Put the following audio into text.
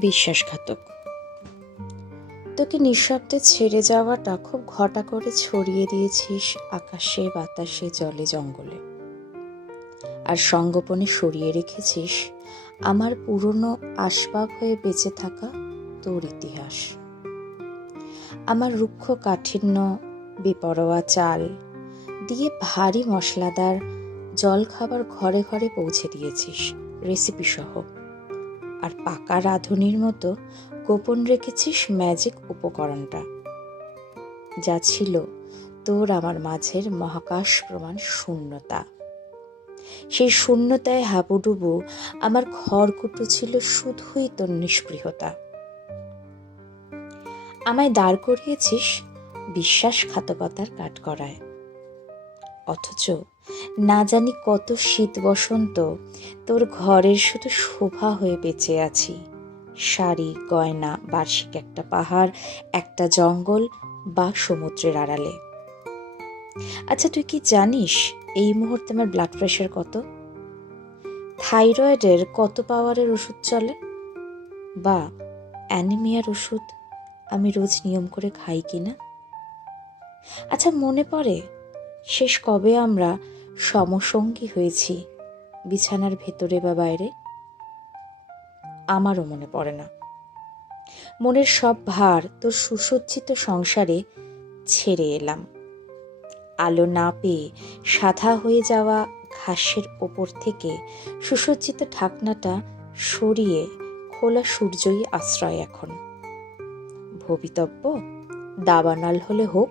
বিশ্বাসঘাতক। তোকে নিঃশব্দে ছেড়ে যাওয়াটা খুব ঘটা করে ছড়িয়ে দিয়েছিস আকাশে, বাতাসে, জলে, জঙ্গলে। আর সঙ্গোপনে সরিয়ে রেখেছিস আমার পুরনো আসবাব হয়ে বেঁচে থাকা তোর ইতিহাস। আমার রুক্ষ কাঠিন্য, বেপরোয়া চাল দিয়ে ভারী মশলাদার জলখাবার ঘরে ঘরে পৌঁছে দিয়েছিস রেসিপি সহ। আর পাকা রাঁধুনির মতো গোপন রেখেছিস ম্যাজিক উপকরণটা, যা ছিল তোর আমার মাঝের মহাকাশ প্রমাণ শূন্যতা। সেই শূন্যতায় হাবুডুবু আমার খড়কুটো ছিল শুধুই তোর নিষ্পৃহতা। আমায় দাঁড় করিয়েছিস বিশ্বাসঘাতকতার কাঠগড়ায়, অথচ না জানি কত শীত বসন্ত তোর ঘরের শুধু শোভা হয়ে বেঁচে আছি। শাড়ি, গয়না, বার্ষিক একটা পাহাড়, একটা জঙ্গল বা সমুদ্রের আড়ালে। আচ্ছা, তুই কি জানিস এই মুহূর্তে আমার ব্লাড প্রেশার কত? থাইরয়েডের কত পাওয়ারের ওষুধ চলে? বা অ্যানিমিয়ার ওষুধ আমি রোজ নিয়ম করে খাই কিনা? আচ্ছা, মনে পড়ে শেষ কবে আমরা সমসঙ্গী হয়েছি, বিছানার ভেতরে বা বাইরে? আমারও মনে পড়ে না। মনের সব ভার তোর সুসজ্জিত সংসারে ছেড়ে এলাম। আলো না পেয়ে সাদা হয়ে যাওয়া ঘাসের ওপর থেকে সুসজ্জিত ঢাকনাটা সরিয়ে খোলা সূর্যই আশ্রয় এখন। ভবিতব্য দাবানল হলে হোক,